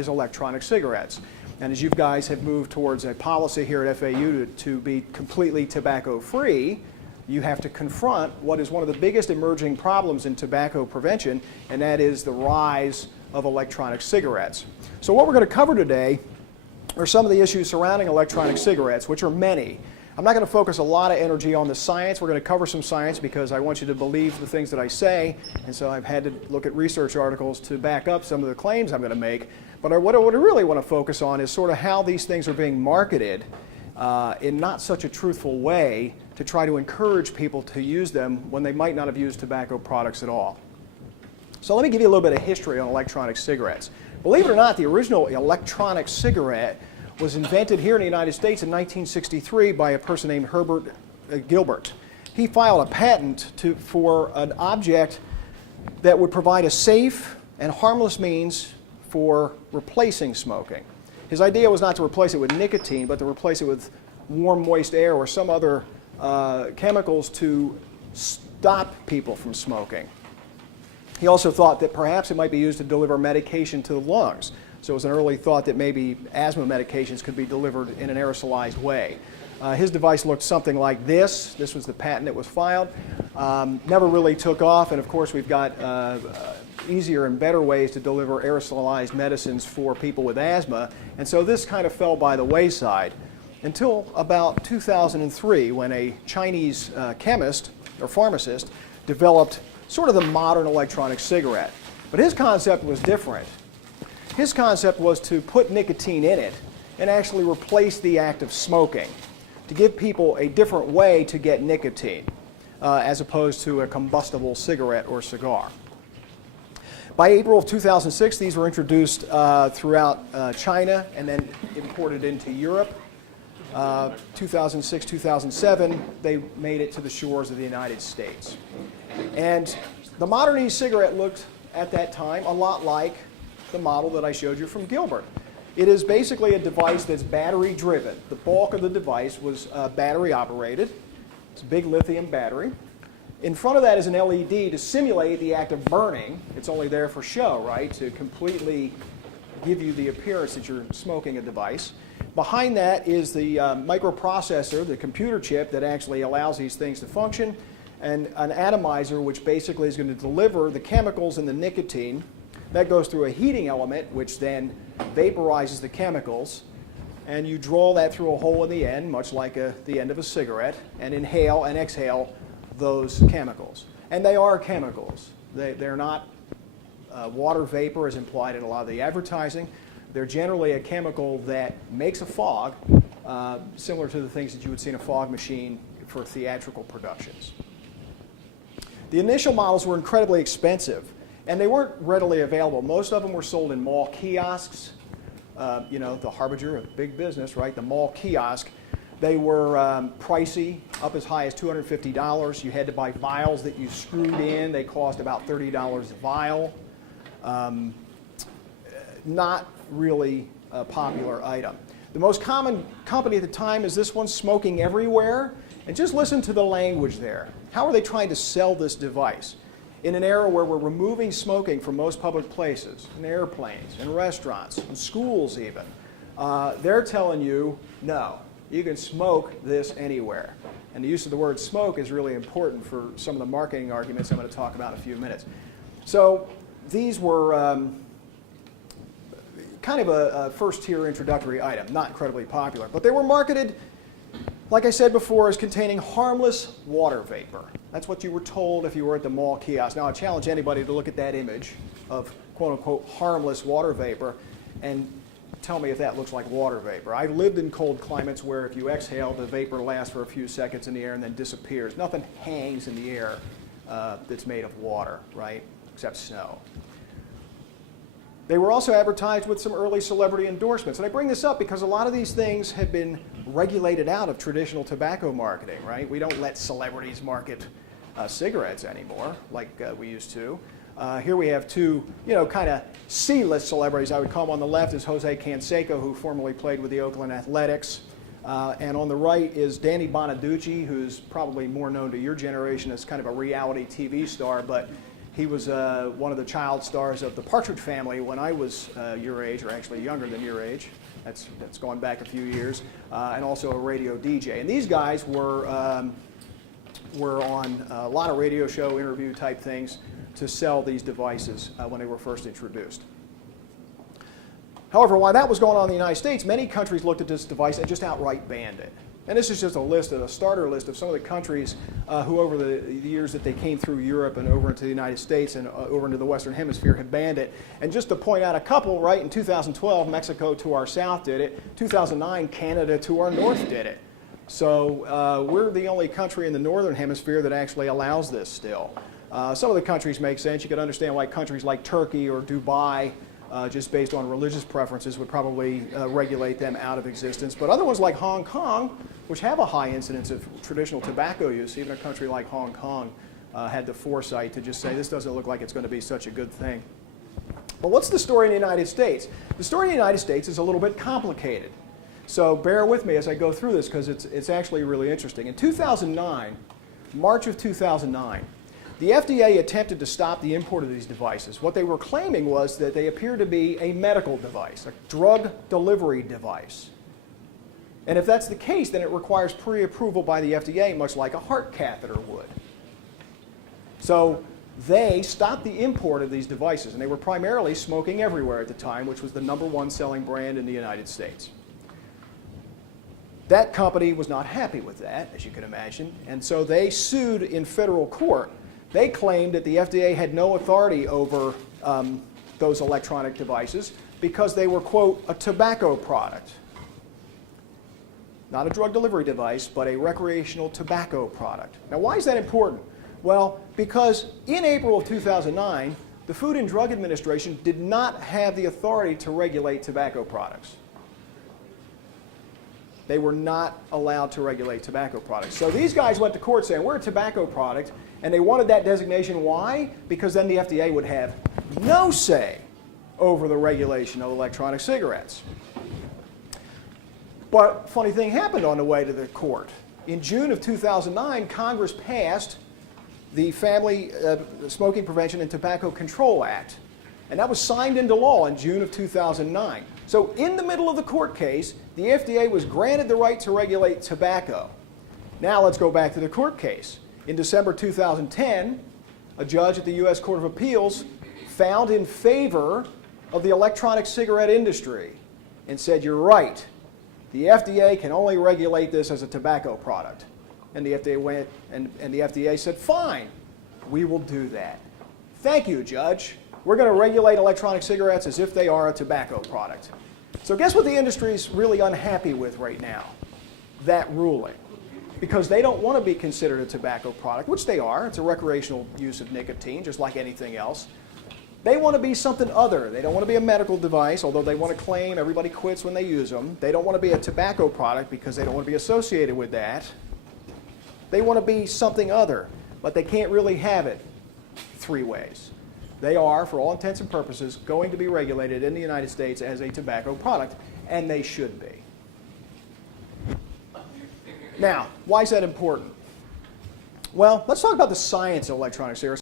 is electronic cigarettes. And as you guys have moved towards a policy here at FAU to be completely tobacco-free, you have to confront what is one of the biggest emerging problems in tobacco prevention, and that is the rise of electronic cigarettes. So what we're going to cover today are some of the issues surrounding electronic cigarettes, which are many. I'm not going to focus a lot of energy on the science. We're going to cover some science because I want you to believe the things that I say, and so I've had to look at research articles to back up some of the claims I'm going to make. But what I really want to focus on is sort of how these things are being marketed in not such a truthful way to try to encourage people to use them when they might not have used tobacco products at all. So let me give you a little bit of history on electronic cigarettes. Believe it or not, the original electronic cigarette was invented here in the United States in 1963 by a person named Herbert Gilbert. He filed a patent for an object that would provide a safe and harmless means for replacing smoking. His idea was not to replace it with nicotine, but to replace it with warm, moist air or some other chemicals to stop people from smoking. He also thought that perhaps it might be used to deliver medication to the lungs. So it was an early thought that maybe asthma medications could be delivered in an aerosolized way. His device looked something like this. This was the patent that was filed. Never really took off, and of course we've got easier and better ways to deliver aerosolized medicines for people with asthma, and so this kind of fell by the wayside until about 2003 when a Chinese chemist or pharmacist developed sort of the modern electronic cigarette. But his concept was different. His concept was to put nicotine in it and actually replace the act of smoking, to give people a different way to get nicotine as opposed to a combustible cigarette or cigar. By April of 2006, these were introduced throughout China and then imported into Europe. 2006, 2007, they made it to the shores of the United States. And the modern e-cigarette looked at that time a lot like the model that I showed you from Gilbert. It is basically a device that's battery driven. The bulk of the device was battery operated. It's a big lithium battery. In front of that is an LED to simulate the act of burning. It's only there for show, right? To completely give you the appearance that you're smoking a device. Behind that is the microprocessor, the computer chip that actually allows these things to function, and an atomizer which basically is going to deliver the chemicals and the nicotine. That goes through a heating element which then vaporizes the chemicals, and you draw that through a hole in the end, much like the end of a cigarette, and inhale and exhale those chemicals. And they are chemicals. They're not water vapor as implied in a lot of the advertising. They're generally a chemical that makes a fog, similar to the things that you would see in a fog machine for theatrical productions. The initial models were incredibly expensive, and they weren't readily available. Most of them were sold in mall kiosks. You know, the harbinger of big business, right? The mall kiosk. They were pricey, up as high as $250. You had to buy vials that you screwed in. They cost about $30 a vial. Not really a popular item. The most common company at the time is this one, Smoking Everywhere. And just listen to the language there. How are they trying to sell this device? In an era where we're removing smoking from most public places, in airplanes, in restaurants, in schools even, they're telling you, no, you can smoke this anywhere. And the use of the word smoke is really important for some of the marketing arguments I'm going to talk about in a few minutes. So these were kind of a first-tier introductory item, not incredibly popular. But they were marketed, like I said before, as containing harmless water vapor. That's what you were told if you were at the mall kiosk. Now, I challenge anybody to look at that image of quote-unquote harmless water vapor and tell me if that looks like water vapor. I've lived in cold climates where if you exhale, the vapor lasts for a few seconds in the air and then disappears. Nothing hangs in the air that's made of water, right, except snow. They were also advertised with some early celebrity endorsements. And I bring this up because a lot of these things have been regulated out of traditional tobacco marketing, right? We don't let celebrities market cigarettes anymore like we used to. Here we have two, kind of C-list celebrities, I would call them. On the left is Jose Canseco, who formerly played with the Oakland Athletics. And on the right is Danny Bonaducci, who's probably more known to your generation as kind of a reality TV star, but He was one of the child stars of the Partridge Family when I was your age, or actually younger than your age. That's gone back a few years, and also a radio DJ. And these guys were on a lot of radio show interview type things to sell these devices when they were first introduced. However, while that was going on in the United States, many countries looked at this device and just outright banned it. And this is just a starter list of some of the countries who over the years that they came through Europe and over into the United States and over into the Western Hemisphere had banned it. And just to point out a couple, right, in 2012, Mexico to our south did it. 2009, Canada to our north did it. So we're the only country in the Northern Hemisphere that actually allows this still. Some of the countries make sense. You could understand why countries like Turkey or Dubai, just based on religious preferences, would probably regulate them out of existence. But other ones like Hong Kong, which have a high incidence of traditional tobacco use, even a country like Hong Kong had the foresight to just say, this doesn't look like it's going to be such a good thing. But what's the story in the United States? The story in the United States is a little bit complicated. So bear with me as I go through this, because it's actually really interesting. In 2009, March of 2009, the FDA attempted to stop the import of these devices. What they were claiming was that they appeared to be a medical device, a drug delivery device. And if that's the case, then it requires pre-approval by the FDA, much like a heart catheter would. So they stopped the import of these devices, and they were primarily Smoking Everywhere at the time, which was the #1 selling brand in the United States. That company was not happy with that, as you can imagine, and so they sued in federal court. They claimed that the FDA had no authority over those electronic devices because they were, quote, a tobacco product. Not a drug delivery device, but a recreational tobacco product. Now, why is that important? Well, because in April of 2009, the Food and Drug Administration did not have the authority to regulate tobacco products. They were not allowed to regulate tobacco products. So these guys went to court saying, we're a tobacco product, and they wanted that designation. Why? Because then the FDA would have no say over the regulation of electronic cigarettes. But a funny thing happened on the way to the court. In June of 2009, Congress passed the Family Smoking Prevention and Tobacco Control Act. And that was signed into law in June of 2009. So in the middle of the court case, the FDA was granted the right to regulate tobacco. Now let's go back to the court case. In December 2010, a judge at the U.S. Court of Appeals found in favor of the electronic cigarette industry and said, you're right. The FDA can only regulate this as a tobacco product. And the FDA went, and the FDA said, fine, we will do that. Thank you, Judge. We're going to regulate electronic cigarettes as if they are a tobacco product. So guess what the industry is really unhappy with right now? That ruling. Because they don't want to be considered a tobacco product, which they are. It's a recreational use of nicotine, just like anything else. They want to be something other. They don't want to be a medical device, although they want to claim everybody quits when they use them. They don't want to be a tobacco product because they don't want to be associated with that. They want to be something other, but they can't really have it three ways. They are, for all intents and purposes, going to be regulated in the United States as a tobacco product, and they should be. Now, why is that important? Well, let's talk about the science of electronic cigarettes.